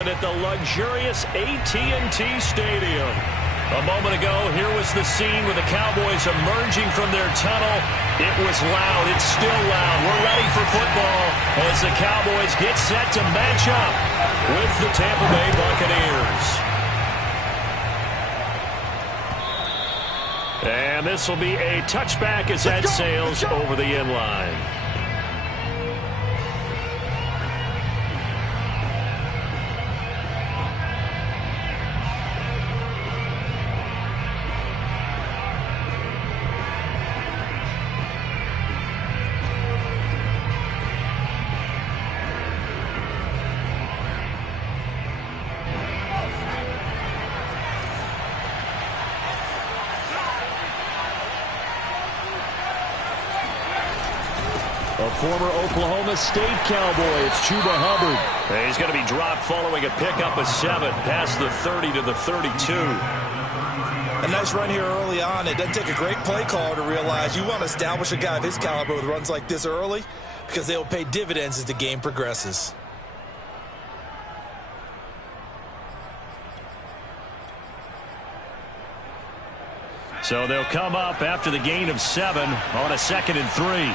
At the luxurious AT&T Stadium. A moment ago, here was the scene with the Cowboys emerging from their tunnel. It was loud. It's still loud. We're ready for football as the Cowboys get set to match up with the Tampa Bay Buccaneers. And this will be a touchback as that sails over the end line. A former Oklahoma State Cowboy, it's Chuba Hubbard. He's going to be dropped following a pickup of 7 past the 30 to the 32. A nice run here early on. It doesn't take a great play caller to realize you want to establish a guy of his caliber with runs like this early because they will pay dividends as the game progresses. So they'll come up after the gain of 7 on a 2nd and 3.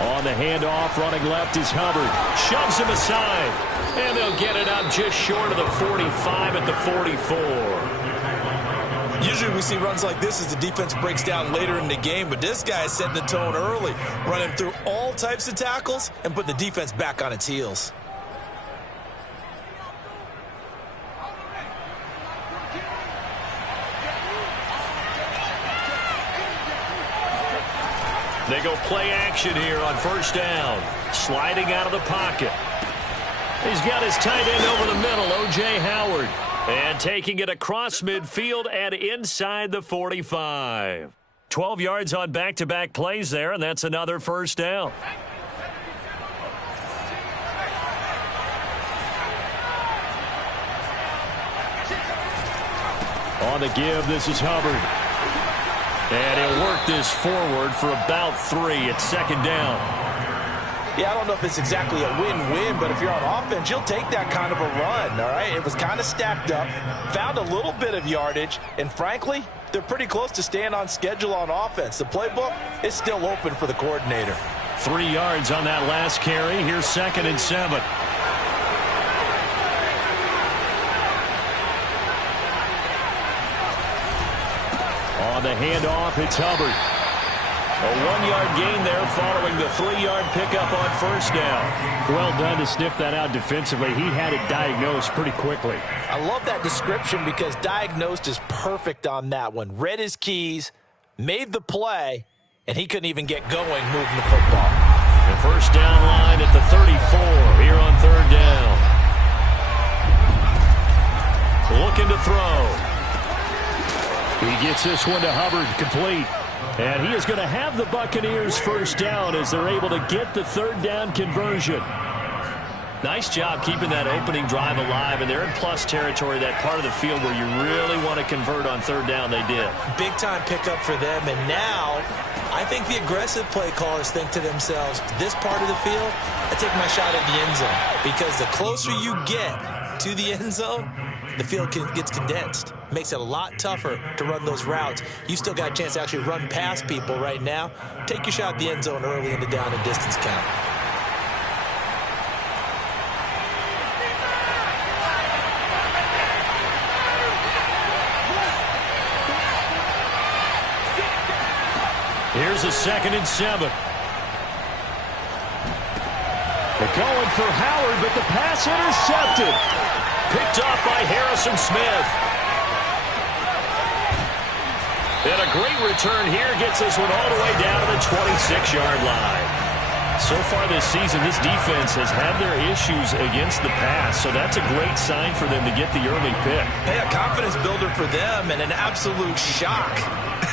On the handoff, running left is Hubbard. Shoves him aside. And they'll get it up just short of the 45 at the 44. Usually we see runs like this as the defense breaks down later in the game, but this guy is setting the tone early, running through all types of tackles and putting the defense back on its heels. They go play action here on first down. Sliding out of the pocket. He's got his tight end over the middle, O.J. Howard. And taking it across midfield and inside the 45. 12 yards on back-to-back plays there, and that's another first down. On the give, this is Hubbard. And he'll work this forward for about 3 at 2nd down. Yeah, I don't know if it's exactly a win-win, but if you're on offense, you'll take that kind of a run, all right? It was kind of stacked up, found a little bit of yardage, and frankly, they're pretty close to staying on schedule on offense. The playbook is still open for the coordinator. 3 yards on that last carry. Here's 2nd and 7. On the handoff, it's Hubbard. A 1-yard gain there following the 3-yard pickup on first down. Well done to sniff that out defensively. He had it diagnosed pretty quickly. I love that description because diagnosed is perfect on that one. Read his keys, made the play, and he couldn't even get going moving the football. The first down line at the 34 here on 3rd down. Looking to throw. He gets this one to Hubbard, complete. And he is going to have the Buccaneers first down as they're able to get the 3rd down conversion. Nice job keeping that opening drive alive, and they're in plus territory, that part of the field where you really want to convert on 3rd down. They did. Big-time pickup for them, and now I think the aggressive play callers think to themselves, this part of the field, I take my shot at the end zone, because the closer you get to the end zone, the field gets condensed. Makes it a lot tougher to run those routes. You still got a chance to actually run past people right now. Take your shot at the end zone early in the down and distance count. Here's a 2nd and 7. They're going for Howard, but the pass intercepted. Picked off by Harrison Smith. And a great return here gets this one all the way down to the 26-yard line. So far this season, this defense has had their issues against the pass, so that's a great sign for them to get the early pick. Hey, a confidence builder for them and an absolute shock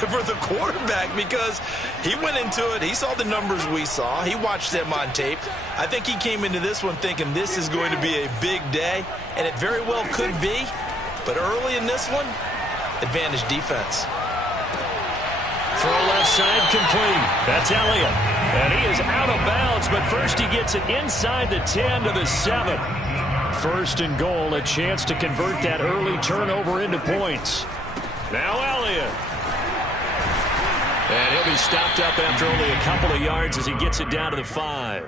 for the quarterback because he went into it. He saw the numbers we saw. He watched them on tape. I think he came into this one thinking this is going to be a big day, and it very well could be. But early in this one, advantage defense. Throw left side complete. That's Elliott. And he is out of bounds, but first he gets it inside the 10 to the 7. First and goal, a chance to convert that early turnover into points. Now Elliott. And he'll be stopped up after only a couple of yards as he gets it down to the 5.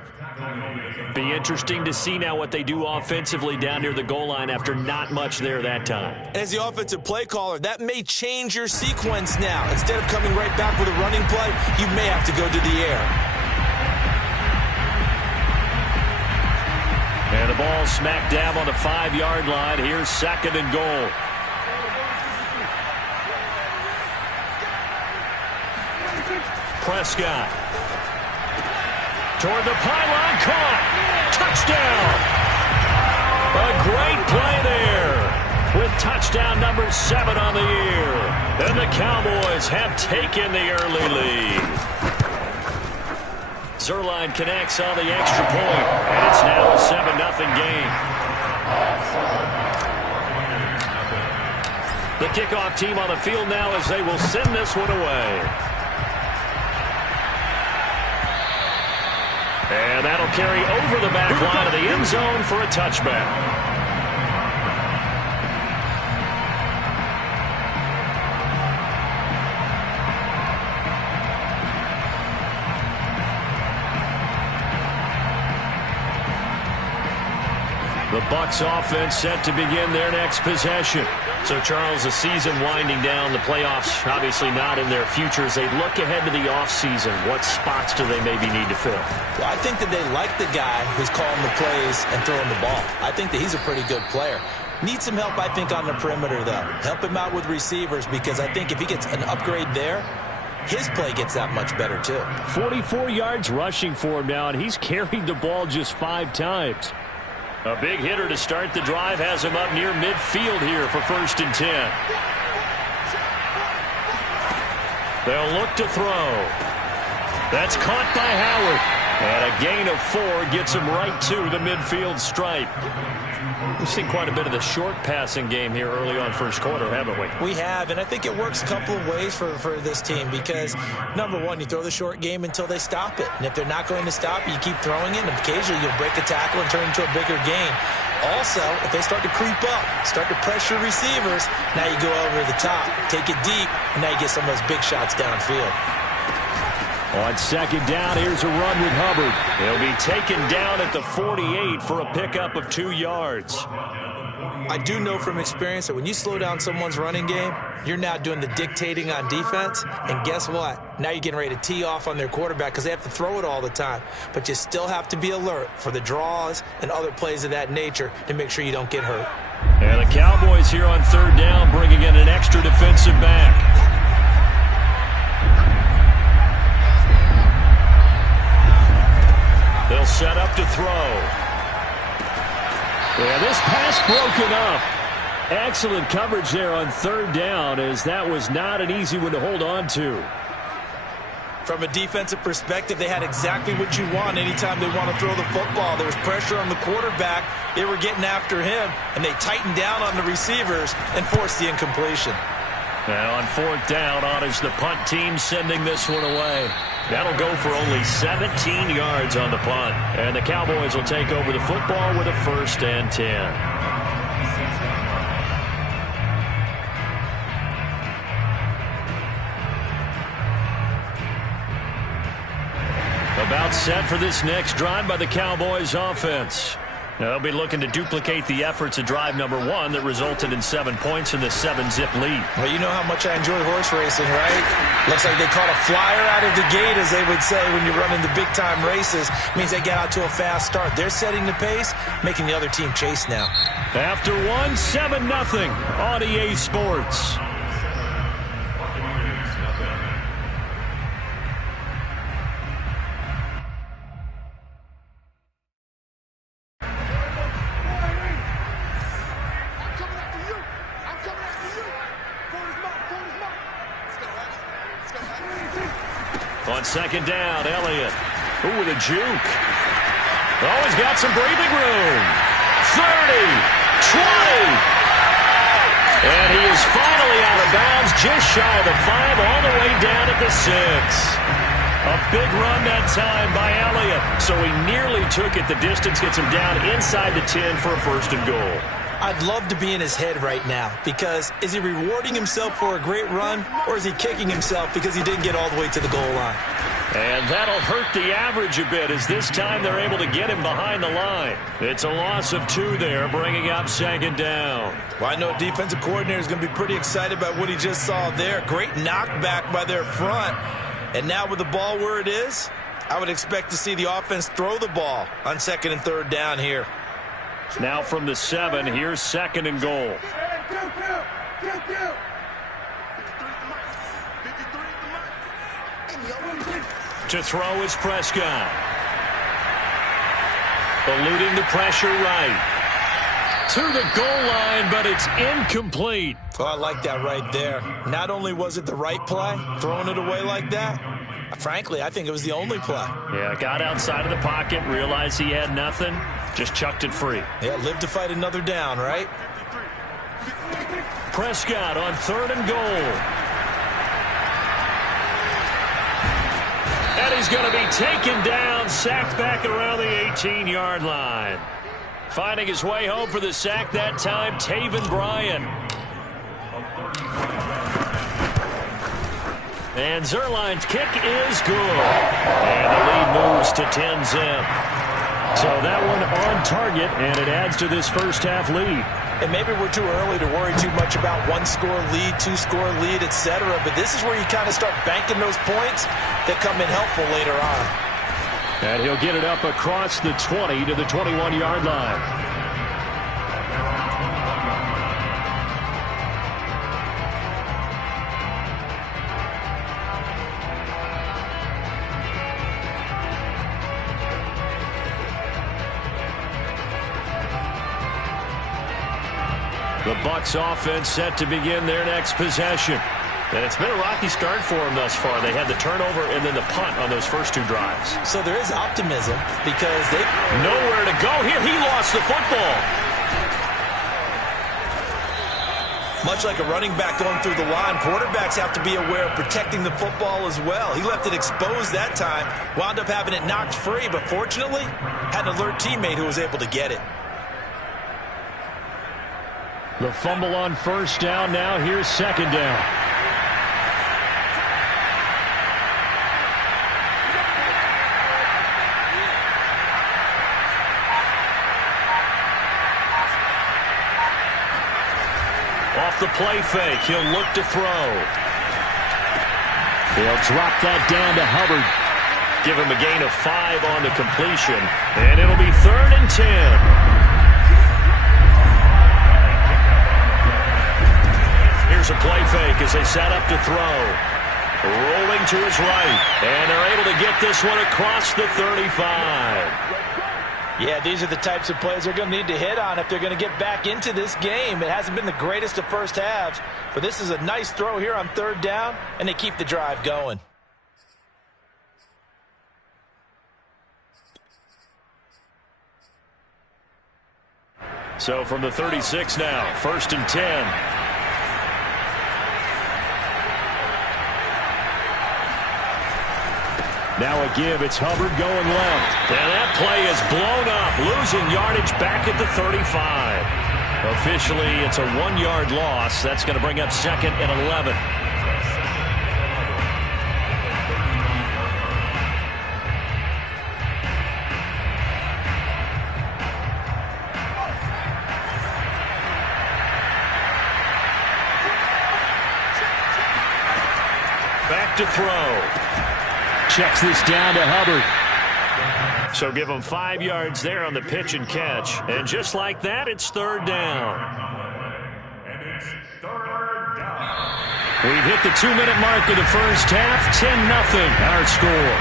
Be interesting to see now what they do offensively down near the goal line after not much there that time. As the offensive play caller, that may change your sequence now. Instead of coming right back with a running play, you may have to go to the air. And the ball smack dab on the 5-yard line. Here's second and goal. Prescott. Toward the pylon, caught. Touchdown. A great play there with touchdown number 7 on the year. And the Cowboys have taken the early lead. Zerline connects on the extra point, and it's now a 7-0 game. The kickoff team on the field now as they will send this one away. And that'll carry over the back line of the end zone for a touchback. The Bucs offense set to begin their next possession. So, Charles, the season winding down, the playoffs obviously not in their future. As they look ahead to the offseason, what spots do they maybe need to fill? Well, I think that they like the guy who's calling the plays and throwing the ball. I think that he's a pretty good player. Needs some help, I think, on the perimeter, though. Help him out with receivers, because I think if he gets an upgrade there, his play gets that much better, too. 44 yards rushing for him now, and he's carried the ball just 5 times. A big hitter to start the drive has him up near midfield here for 1st and 10. They'll look to throw. That's caught by Howard. And a gain of 4 gets him right to the midfield stripe. We've seen quite a bit of the short passing game here early on first quarter, haven't we? We have, and I think it works a couple of ways for this team because, number one, you throw the short game until they stop it. And if they're not going to stop it, you keep throwing it, and occasionally you'll break a tackle and turn it into a bigger gain. Also, if they start to creep up, start to pressure receivers, now you go over the top, take it deep, and now you get some of those big shots downfield. On second down, here's a run with Hubbard. He'll be taken down at the 48 for a pickup of 2 yards. I do know from experience that when you slow down someone's running game, you're now doing the dictating on defense. And guess what? Now you're getting ready to tee off on their quarterback because they have to throw it all the time. But you still have to be alert for the draws and other plays of that nature to make sure you don't get hurt. And the Cowboys here on 3rd down bringing in an extra defensive back. They'll set up to throw. Yeah, this pass broken up. Excellent coverage there on 3rd down, as that was not an easy one to hold on to. From a defensive perspective, they had exactly what you want anytime they want to throw the football. There was pressure on the quarterback. They were getting after him, and they tightened down on the receivers and forced the incompletion. Now on 4th down, on is the punt team sending this one away. That'll go for only 17 yards on the punt. And the Cowboys will take over the football with a 1st and 10. About set for this next drive by the Cowboys offense. Now they'll be looking to duplicate the efforts of drive number 1 that resulted in 7 points in the 7-zip lead. Well, you know how much I enjoy horse racing, right? Looks like they caught a flyer out of the gate, as they would say when you're running the big-time races. Means they get out to a fast start. They're setting the pace, making the other team chase now. After 1, 7-0 on EA Sports. On 2nd down, Elliott. Ooh, with a juke. Oh, he's got some breathing room. 30, 20. And he is finally out of bounds, just shy of the 5, all the way down at the 6. A big run that time by Elliott. So he nearly took it. The distance gets him down inside the 10 for a first and goal. I'd love to be in his head right now because is he rewarding himself for a great run or is he kicking himself because he didn't get all the way to the goal line? And that'll hurt the average a bit as this time they're able to get him behind the line. It's a loss of 2 there, bringing up second down. Well, I know a defensive coordinator is going to be pretty excited about what he just saw there. Great knockback by their front. And now with the ball where it is, I would expect to see the offense throw the ball on second and third down here. Now from the 7, here's second and goal. To throw is Prescott. Eluding the pressure right. To the goal line, but it's incomplete. Oh, I like that right there. Not only was it the right play, throwing it away like that, frankly, I think it was the only play. Yeah, got outside of the pocket, realized he had nothing, just chucked it free. Yeah, live to fight another down, right? Prescott on third and goal. And he's going to be taken down, sacked back around the 18-yard line. Finding his way home for the sack that time, Taven Bryan. And Zerline's kick is good. And the lead moves to 10-zip. So that one on target, and it adds to this first half lead. And maybe we're too early to worry too much about one-score lead, two-score lead, etc. But this is where you kind of start banking those points that come in helpful later on. And he'll get it up across the 20 to the 21-yard line. The Bucs offense set to begin their next possession. And it's been a rocky start for them thus far. They had the turnover and then the punt on those first 2 drives. So there is optimism because they nowhere to go here. He lost the football. Much like a running back going through the line, quarterbacks have to be aware of protecting the football as well. He left it exposed that time, wound up having it knocked free, but fortunately had an alert teammate who was able to get it. The fumble on first down. Now here's second down. Off the play fake, he'll look to throw. He'll drop that down to Hubbard. Give him a gain of 5 on the completion. And it'll be 3rd and 10. Here's a play fake as they set up to throw. Rolling to his right. And they're able to get this one across the 35. Yeah, these are the types of plays they're going to need to hit on if they're going to get back into this game. It hasn't been the greatest of first halves, but this is a nice throw here on third down, and they keep the drive going. So from the 36 now, 1st and 10. Now a give, it's Hubbard going left. And that play is blown up, losing yardage back at the 35. Officially, it's a 1-yard loss. That's going to bring up 2nd and 11. Back to throw. Checks this down to Hubbard. So give him 5 yards there on the pitch and catch. And just like that, it's 3rd down. We've hit the 2-minute mark of the first half. 10-0 our score.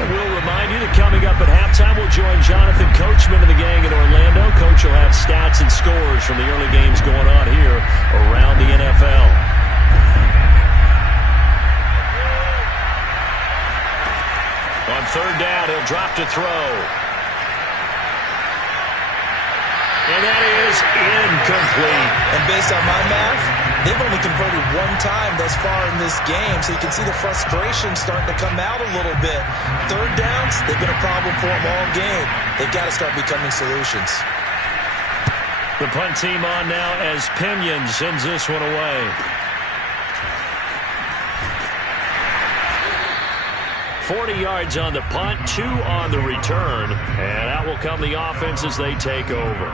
And we'll remind you that coming up at halftime, we'll join Jonathan Coachman and the gang in Orlando. Coach will have stats and scores from the early games going on here around the NFL. On 3rd down, he'll drop to throw. And that is incomplete. And based on my math, They've only converted one time thus far in this game, so you can see the frustration starting to come out a little bit. Third downs, they've been a problem for them all game. They've got to start becoming solutions. The punt team on now as Pinion sends this one away. $40 yards on the punt, 2 on the return, and out will come the offense as they take over.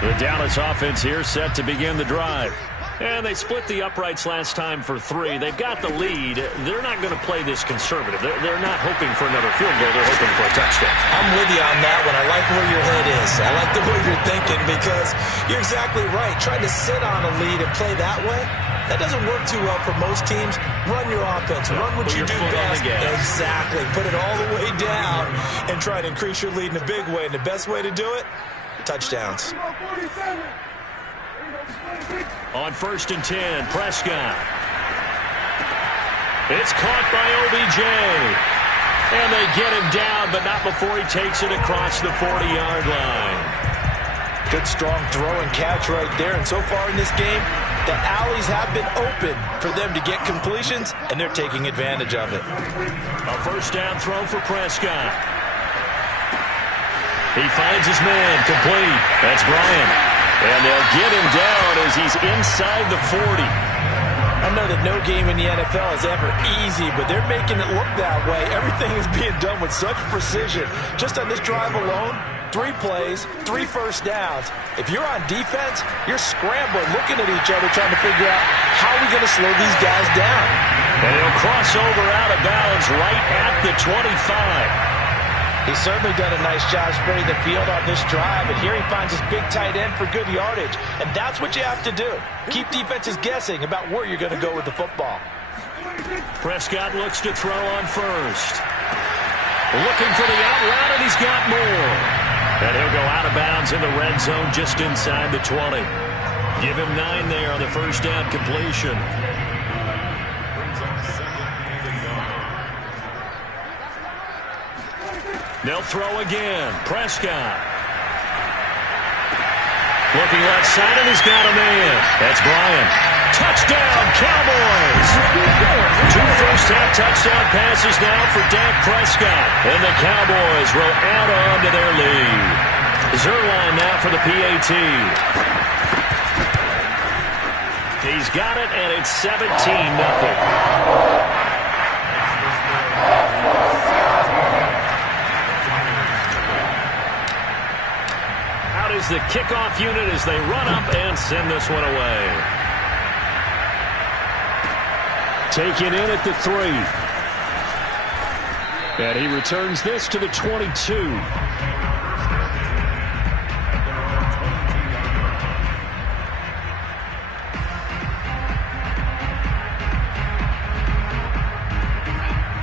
The Dallas offense here set to begin the drive. And they split the uprights last time for 3. They've got the lead. They're not going to play this conservative. They're not hoping for another field goal. They're hoping for a touchdown. I'm with you on that one. I like where your head is. I like the way you're thinking because you're exactly right. Trying to sit on a lead and play that way, that doesn't work too well for most teams. Run your offense. Run what you do best. Exactly. Put it all the way down and try to increase your lead in a big way. And the best way to do it, touchdowns. On 1st and 10, Prescott. It's caught by OBJ. And they get him down, but not before he takes it across the 40-yard line. Good, strong throw and catch right there. And so far in this game, the alleys have been open for them to get completions, and they're taking advantage of it. A 1st down throw for Prescott. He finds his man, complete. That's Bryant. And they'll get him down as he's inside the 40. I know that no game in the NFL is ever easy, but they're making it look that way. Everything is being done with such precision. Just on this drive alone, 3 plays, 3 first downs. If you're on defense, you're scrambling, looking at each other, trying to figure out how are we going to slow these guys down. And he'll cross over out of bounds right at the 25. He's certainly done a nice job spreading the field on this drive, and here he finds his big tight end for good yardage. And that's what you have to do. Keep defenses guessing about where you're going to go with the football. Prescott looks to throw on 1st. Looking for the out route, and he's got more. And he'll go out of bounds in the red zone just inside the 20. Give him 9 there on the 1st down completion. They'll throw again. Prescott. Looking left side, and he's got a man. That's Bryant. Touchdown, Cowboys! 2 first-half touchdown passes now for Dak Prescott. And the Cowboys will add on to their lead. Zerline now for the PAT. He's got it, and it's 17-0. Is the kickoff unit as they run up and send this one away. Taken in at the 3. And he returns this to the 22.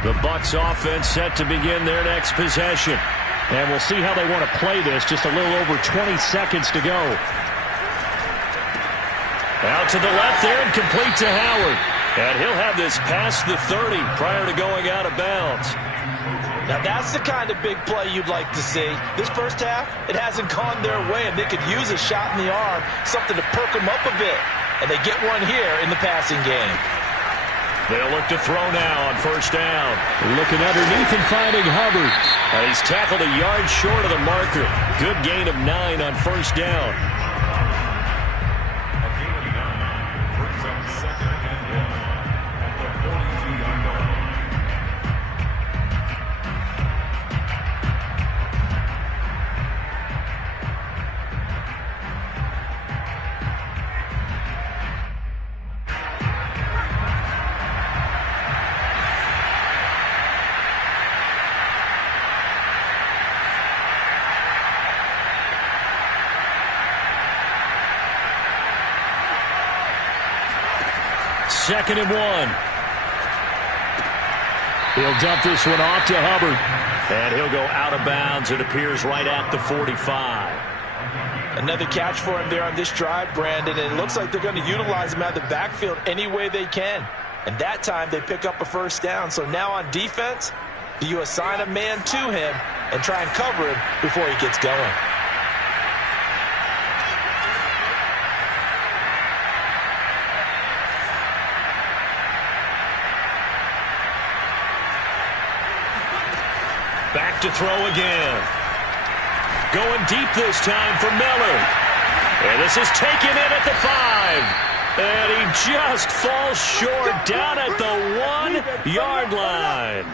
The Bucs offense set to begin their next possession. And we'll see how they want to play this. Just a little over 20 seconds to go. Out to the left there and complete to Howard. And he'll have this past the 30 prior to going out of bounds. Now that's the kind of big play you'd like to see. This first half, it hasn't gone their way, and they could use a shot in the arm, something to perk them up a bit. And they get one here in the passing game. They'll look to throw now on 1st down. Looking underneath and finding Hubbard. And he's tackled a yard short of the marker. Good gain of 9 on 1st down. Second and 1. He'll dump this one off to Hubbard. And he'll go out of bounds. It appears right at the 45. Another catch for him there on this drive, Brandon. And it looks like they're going to utilize him out of the backfield any way they can. And that time they pick up a 1st down. So now on defense, do you assign a man to him and try and cover him before he gets going. Back to throw again. Going deep this time for Miller. And this is taken in at the 5. And he just falls short down at the 1-yard line.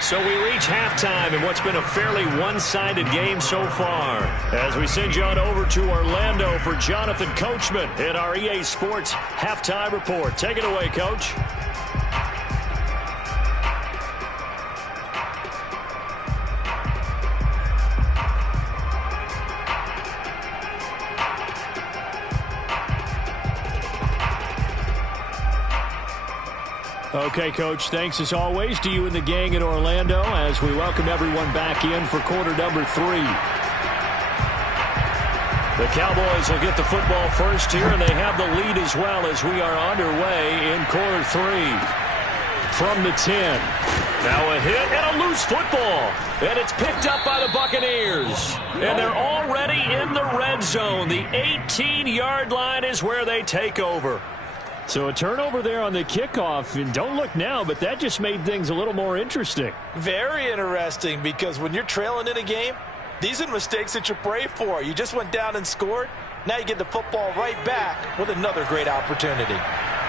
So we reach halftime in what's been a fairly one-sided game so far. As we send you on over to Orlando for Jonathan Coachman in our EA Sports Halftime Report. Take it away, Coach. Okay, Coach, thanks as always to you and the gang in Orlando as we welcome everyone back in for quarter number 3. The Cowboys will get the football first here, and they have the lead as well as we are underway in quarter 3. From the 10. Now a hit and a loose football. And it's picked up by the Buccaneers. And they're already in the red zone. The 18-yard line is where they take over. So a turnover there on the kickoff, and don't look now, but that just made things a little more interesting. Very interesting, because when you're trailing in a game, these are the mistakes that you pray for. You just went down and scored. Now you get the football right back with another great opportunity.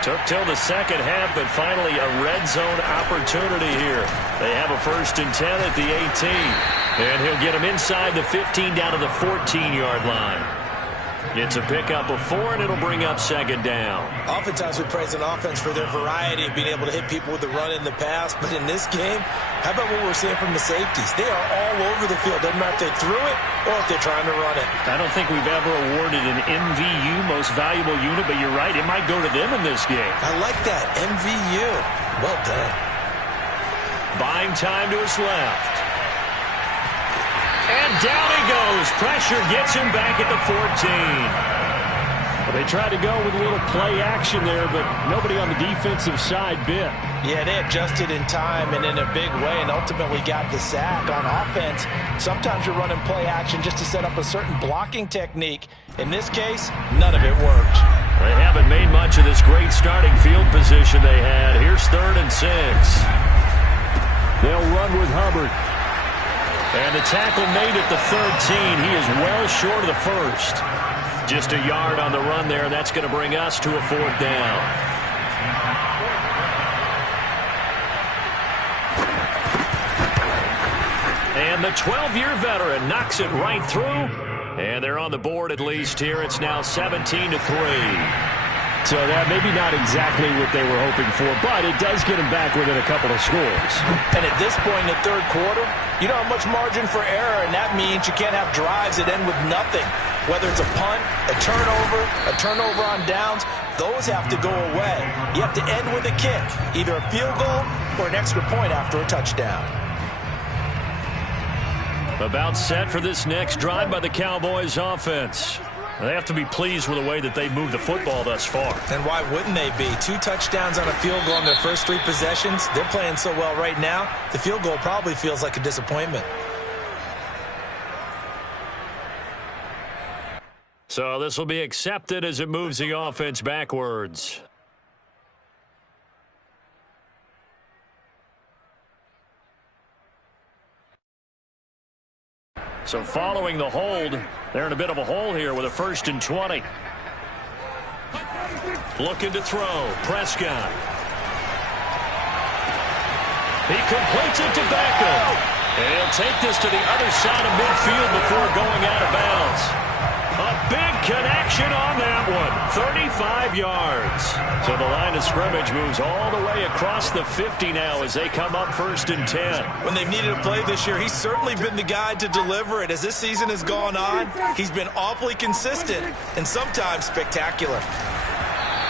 Took till the second half, but finally a red zone opportunity here. They have a 1st and 10 at the 18. And he'll get him inside the 15 down to the 14-yard line. It's a pickup of 4, and it'll bring up 2nd down. Oftentimes we praise an offense for their variety of being able to hit people with the run in the pass. But in this game, how about what we're seeing from the safeties? They are all over the field. Doesn't matter if they threw it or if they're trying to run it. I don't think we've ever awarded an MVU, most valuable unit, but you're right. It might go to them in this game. I like that. MVU. Well done. Buying time to his left. And down he goes. Pressure gets him back at the 14. Well, they tried to go with a little play action there, but nobody on the defensive side bit. Yeah, they adjusted in time and in a big way and ultimately got the sack. On offense, sometimes you're running play action just to set up a certain blocking technique. In this case, none of it worked. They haven't made much of this great starting field position they had. Here's 3rd and 6. They'll run with Hubbard. And the tackle made at the 13. He is well short of the 1st. Just a yard on the run there. That's going to bring us to a 4th down. And the 12-year veteran knocks it right through. And they're on the board at least here. It's now 17-3. So that maybe not exactly what they were hoping for, but it does get them back within a couple of scores. And at this point in the 3rd quarter, you don't have much margin for error, and that means you can't have drives that end with nothing. Whether it's a punt, a turnover on downs, those have to go away. You have to end with a kick, either a field goal or an extra point after a touchdown. About set for this next drive by the Cowboys offense. They have to be pleased with the way that they've moved the football thus far. And why wouldn't they be? 2 touchdowns on a field goal in their first 3 possessions. They're playing so well right now, the field goal probably feels like a disappointment. So this will be accepted as it moves the offense backwards. So following the hold, they're in a bit of a hole here with a 1st and 20. Looking to throw. Prescott. He completes it to Beckham. And he'll take this to the other side of midfield before going out of bounds. A big connection on that one. 35 yards. So the line of scrimmage moves all the way across the 50 now as they come up 1st and 10. When they've needed a play this year, he's certainly been the guy to deliver it. As this season has gone on, he's been awfully consistent and sometimes spectacular.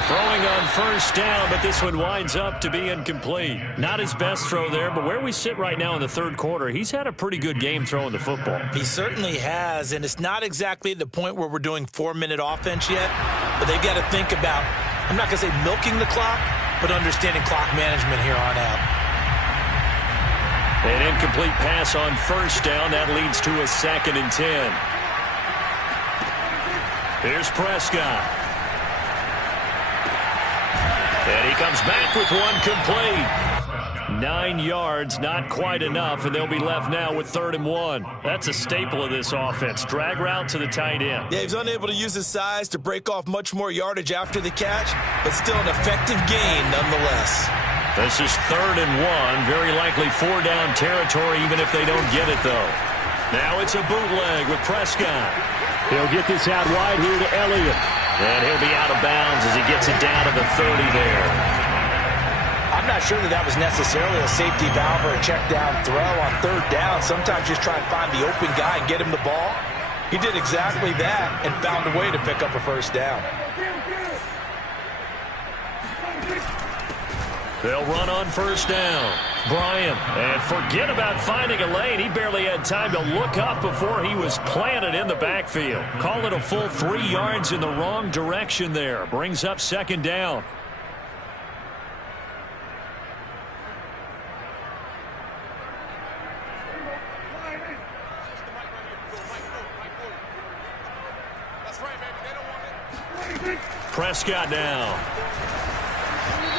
Throwing on 1st down, but this one winds up to be incomplete. Not his best throw there, but where we sit right now in the 3rd quarter, he's had a pretty good game throwing the football. He certainly has, and it's not exactly the point where we're doing 4-minute offense yet, but they've got to think about, I'm not going to say milking the clock, but understanding clock management here on out. An incomplete pass on first down. That leads to a 2nd and 10. Here's Prescott. And he comes back with one complete. 9 yards, not quite enough, and they'll be left now with 3rd and 1. That's a staple of this offense. Drag route to the tight end. Yeah, he's unable to use his size to break off much more yardage after the catch, but still an effective gain nonetheless. This is 3rd and 1. Very likely 4-down territory, even if they don't get it, though. Now it's a bootleg with Prescott. He'll get this out wide here to Elliott. And he'll be out of bounds as he gets it down to the 30 there. I'm not sure that was necessarily a safety valve or a check down throw on 3rd down. Sometimes just try and find the open guy and get him the ball. He did exactly that and found a way to pick up a 1st down. They'll run on 1st down. Bryant, and forget about finding a lane. He barely had time to look up before he was planted in the backfield. Call it a full 3 yards in the wrong direction there. Brings up 2nd down. Prescott now.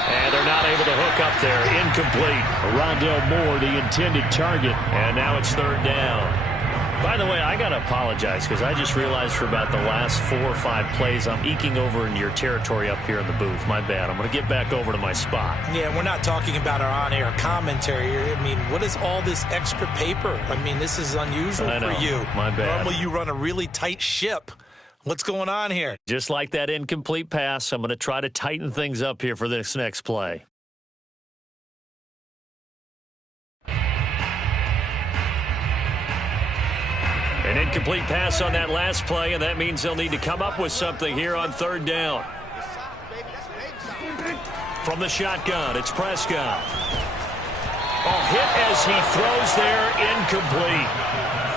And they're not able to hook up there. Incomplete. Rondale Moore, the intended target. And now it's 3rd down. By the way, I got to apologize because I just realized for about the last 4 or 5 plays, I'm eking over into your territory up here in the booth. My bad. I'm going to get back over to my spot. Yeah, we're not talking about our on-air commentary here. I mean, what is all this extra paper? I mean, this is unusual for you. My bad. Normally you run a really tight ship. What's going on here? Just like that incomplete pass, I'm going to try to tighten things up here for this next play. An incomplete pass on that last play, and that means they'll need to come up with something here on 3rd down. From the shotgun, it's Prescott. Hit as he throws there, incomplete.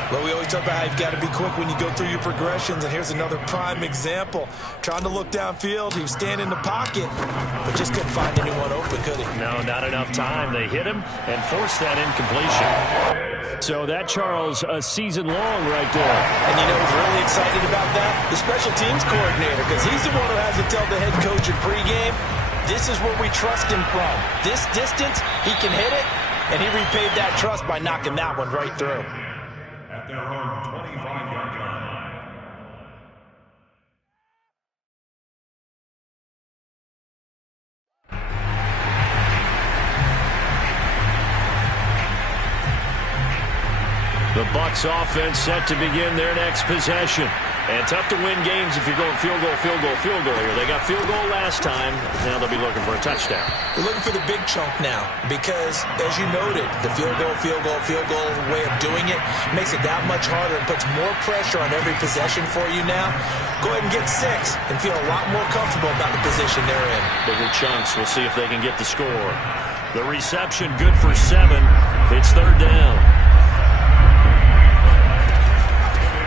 Well, we always talk about how you've got to be quick when you go through your progressions, and here's another prime example. Trying to look downfield, he was standing in the pocket, but just couldn't find anyone open, could he? No, not enough time. They hit him and forced that incompletion. So that, Charles, a season long right there. And you know who's really excited about that? The special teams coordinator, because he's the one who has to tell the head coach in pregame, this is where we trust him from. This distance, he can hit it, and he repaid that trust by knocking that one right through. At their own 25-yard line. The Bucs offense set to begin their next possession. And tough to win games if you're going field goal, field goal, field goal here. They got field goal last time. Now they'll be looking for a touchdown. They're looking for the big chunk now because, as you noted, the field goal way of doing it makes it that much harder and puts more pressure on every possession for you now. Go ahead and get 6 and feel a lot more comfortable about the position they're in. Bigger chunks. We'll see if they can get the score. The reception good for 7. It's 3rd down.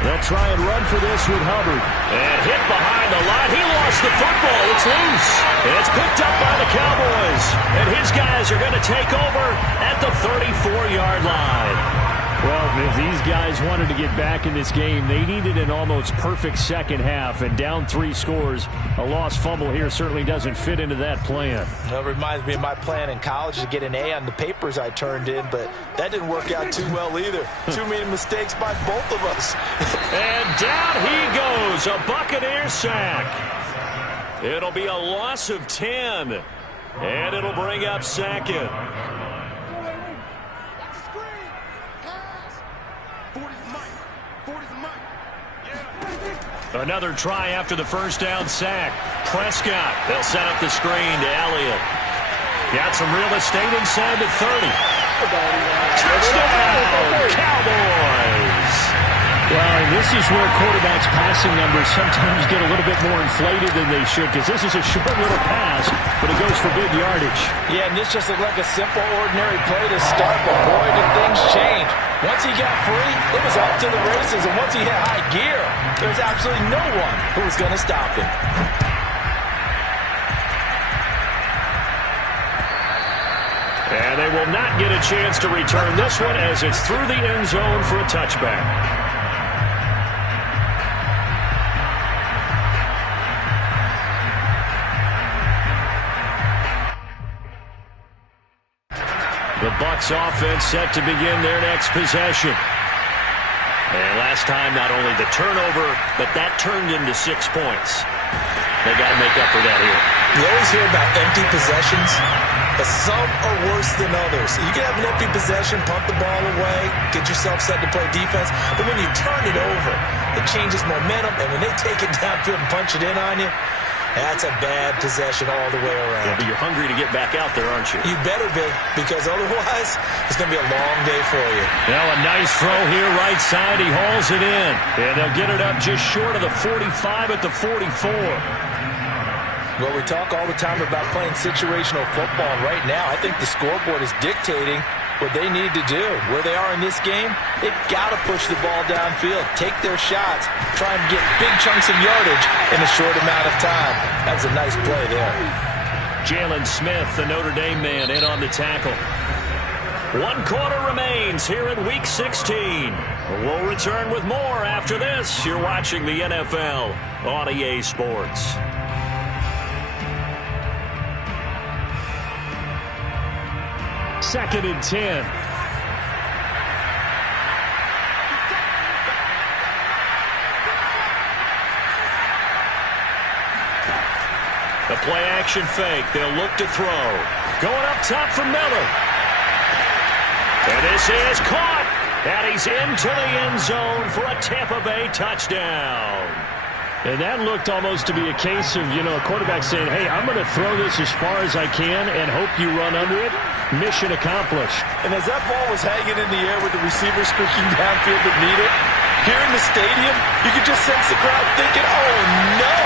They'll try and run for this with Hubbard. And hit behind the line. He lost the football. It's loose. And it's picked up by the Cowboys. And his guys are going to take over at the 34-yard line. Well, if these guys wanted to get back in this game, they needed an almost perfect second half. And down 3 scores, a lost fumble here certainly doesn't fit into that plan. Well, it reminds me of my plan in college to get an A on the papers I turned in, but that didn't work out too well either. Too many mistakes by both of us. And down he goes, a Buccaneer sack. It'll be a loss of 10, and it'll bring up 2nd. Another try after the 1st down sack. Prescott, they'll set up the screen to Elliott. Got some real estate inside the 30. Touchdown, Cowboys! Well, and this is where quarterbacks' passing numbers sometimes get a little bit more inflated than they should, because this is a short little pass, but it goes for big yardage. Yeah, and this just looked like a simple, ordinary play to start, but boy, did things change. Once he got free, it was off to the races, and once he hit high gear, there was absolutely no one who was going to stop him. And they will not get a chance to return this one as it's through the end zone for a touchback. The Bucs offense set to begin their next possession. And last time, not only the turnover, but that turned into 6 points. They got to make up for that here. You always hear about empty possessions, but some are worse than others. You can have an empty possession, punt the ball away, get yourself set to play defense, but when you turn it over, it changes momentum, and when they take it downfield and punch it in on you, that's a bad possession all the way around. Yeah, but you're hungry to get back out there, aren't you? You better be, because otherwise it's going to be a long day for you. Well, a nice throw here right side. He hauls it in. And they'll get it up just short of the 45 at the 44. Well, we talk all the time about playing situational football. Right now, I think the scoreboard is dictating what they need to do. Where they are in this game, they've got to push the ball downfield, take their shots, try and get big chunks of yardage in a short amount of time. That was a nice play there. Jalen Smith, the Notre Dame man, in on the tackle. 1 quarter remains here in Week 16. We'll return with more after this. You're watching the NFL on EA Sports. Second and 10. The play-action fake. They'll look to throw. Going up top for Miller. And this is caught. And he's into the end zone for a Tampa Bay touchdown. And that looked almost to be a case of, a quarterback saying, hey, I'm going to throw this as far as I can and hope you run under it. Mission accomplished. And as that ball was hanging in the air with the receiver streaking downfield to meet it, here in the stadium, you could just sense the crowd thinking, oh, no.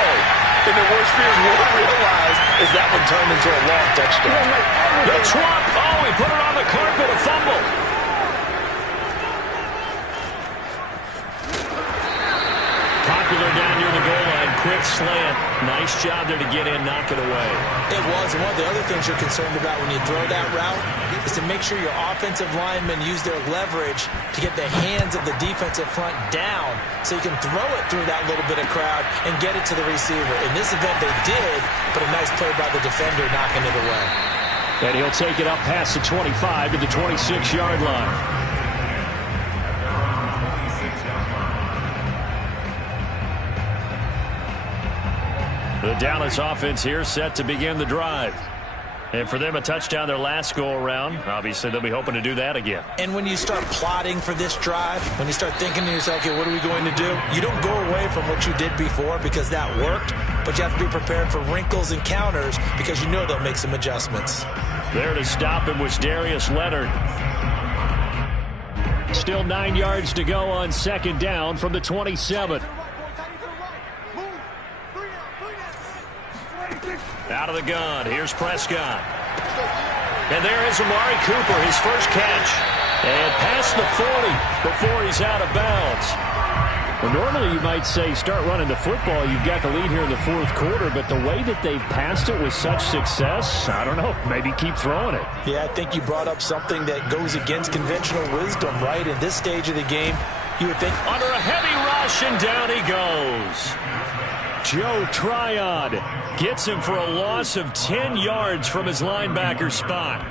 And the worst fears won't realize is that one turned into a long touchdown. The Trump. Oh, he put it on the carpet, a fumble. Popular down near the goal line, quick slant. Nice job there to get in, knock it away. It was, and one of the other things you're concerned about when you throw that route is to make sure your offensive linemen use their leverage to get the hands of the defensive front down so you can throw it through that little bit of crowd and get it to the receiver. In this event, they did, but a nice play by the defender knocking it away. And he'll take it up past the 25 to the 26-yard line. The Dallas offense here set to begin the drive. And for them, a touchdown their last go-around. Obviously, they'll be hoping to do that again. And when you start plotting for this drive, when you start thinking to yourself, okay, what are we going to do? You don't go away from what you did before because that worked, but you have to be prepared for wrinkles and counters because you know they'll make some adjustments. There to stop him was Darius Leonard. Still 9 yards to go on second down from the 27. Out of the gun. Here's Prescott. And there is Amari Cooper, his first catch. And past the 40 before he's out of bounds. Well, normally you might say start running the football. You've got the lead here in the fourth quarter, but the way that they've passed it with such success, I don't know, maybe keep throwing it. Yeah, I think you brought up something that goes against conventional wisdom, right? In this stage of the game, you would think under a heavy rush, and down he goes. Joe Tryon gets him for a loss of 10 yards from his linebacker spot.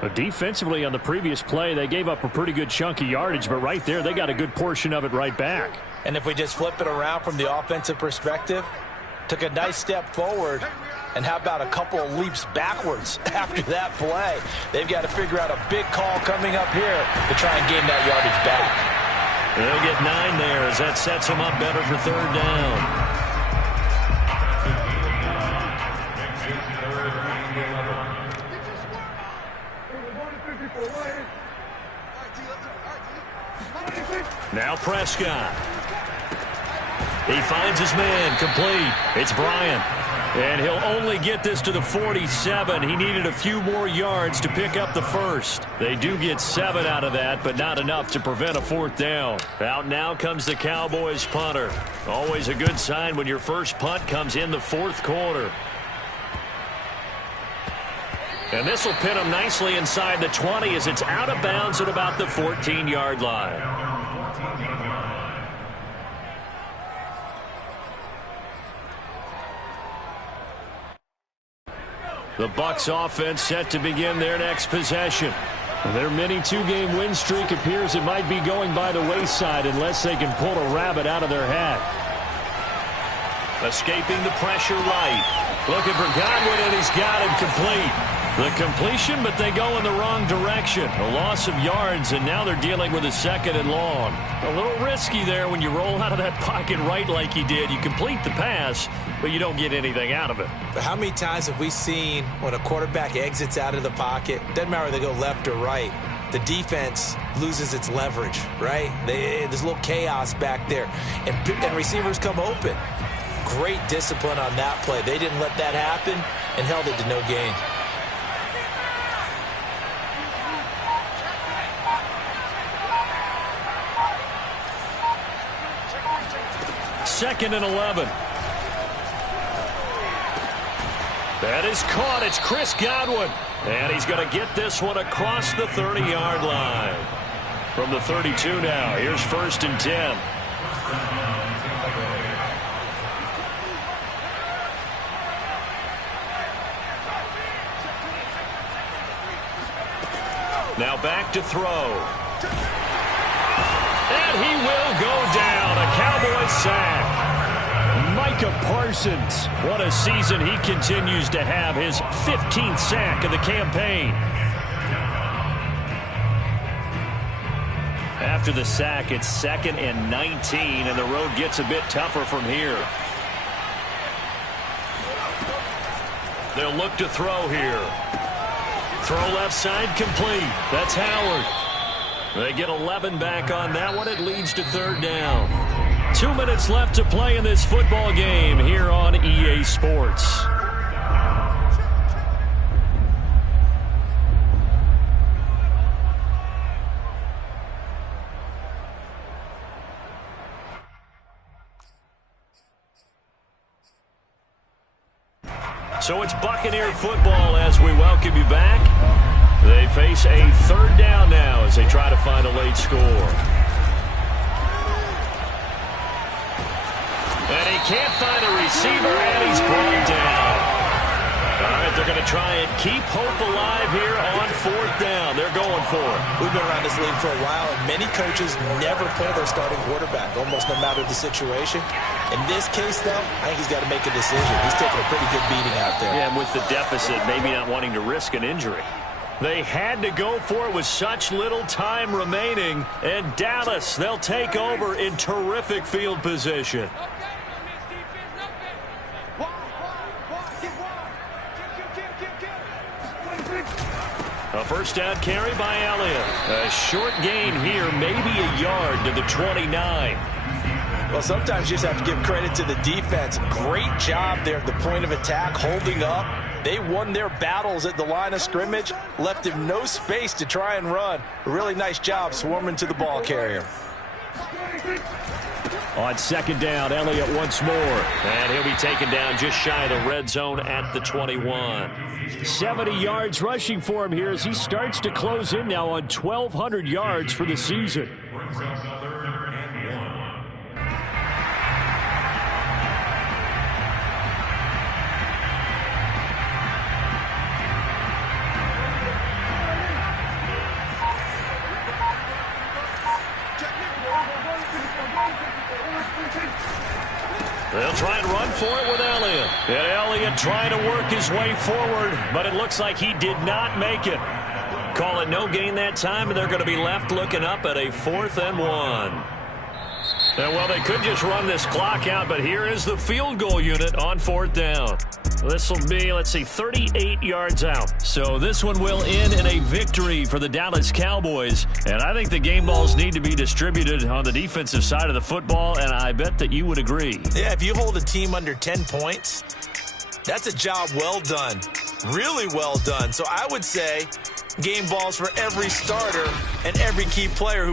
But defensively on the previous play, they gave up a pretty good chunk of yardage, but right there, they got a good portion of it right back. And if we just flip it around from the offensive perspective, took a nice step forward, and how about a couple of leaps backwards after that play? They've got to figure out a big call coming up here to try and gain that yardage back. They'll get 9 there as that sets them up better for third down. Now Prescott. He finds his man, complete. It's Bryant. And he'll only get this to the 47. He needed a few more yards to pick up the first. They do get 7 out of that, but not enough to prevent a fourth down. Out now comes the Cowboys punter. Always a good sign when your first punt comes in the fourth quarter. And this will pin him nicely inside the 20 as it's out of bounds at about the 14-yard line. The Bucs offense set to begin their next possession. Their mini two-game win streak appears it might be going by the wayside unless they can pull a rabbit out of their hat. Escaping the pressure right. Looking for Godwin, and he's got him complete. The completion, but they go in the wrong direction. A loss of yards, and now they're dealing with a 2nd and long. A little risky there when you roll out of that pocket right like he did. You complete the pass, but you don't get anything out of it. But how many times have we seen when a quarterback exits out of the pocket, doesn't matter whether they go left or right, the defense loses its leverage, right? There's a little chaos back there, and receivers come open. Great discipline on that play. They didn't let that happen and held it to no gain. Second and 11. That is caught. It's Chris Godwin. And he's going to get this one across the 30-yard line. From the 32 now, here's 1st and 10. Now back to throw. And he will go down. A Cowboy sack. Micah Parsons. What a season he continues to have. His 15th sack of the campaign. After the sack, it's 2nd and 19, and the road gets a bit tougher from here. They'll look to throw here. Throw left side complete. That's Howard. They get 11 back on that one. It leads to 3rd down. 2 minutes left to play in this football game here on EA Sports. So it's Buccaneer football as we welcome you back. They face a 3rd down now as they try to find a late score. And he can't find a receiver, and he's brought down. All right, they're going to try and keep hope alive here on 4th down. They're going for it. We've been around this league for a while, and many coaches never pull their starting quarterback, almost no matter the situation. In this case, though, I think he's got to make a decision. He's taking a pretty good beating out there. Yeah, and with the deficit, maybe not wanting to risk an injury. They had to go for it with such little time remaining. And Dallas, they'll take over in terrific field position. A 1st down carry by Elliott. A short gain here, maybe a yard to the 29. Well, sometimes you just have to give credit to the defense. Great job there at the point of attack, holding up. They won their battles at the line of scrimmage, left him no space to try and run. A really nice job swarming to the ball carrier. On 2nd down, Elliott once more. And he'll be taken down just shy of the red zone at the 21. 70 yards rushing for him here as he starts to close in now on 1,200 yards for the season. They'll try and run for it with Elliott. And Elliott trying to work his way forward, but it looks like he did not make it. Call it no gain that time, and they're going to be left looking up at a 4th and 1. And, well, they could just run this clock out, but here is the field goal unit on 4th down. This will be, let's see, 38 yards out. So this one will end in a victory for the Dallas Cowboys. And I think the game balls need to be distributed on the defensive side of the football, and I bet that you would agree. Yeah, if you hold a team under 10 points, that's a job well done. Really well done. So I would say game balls for every starter and every key player who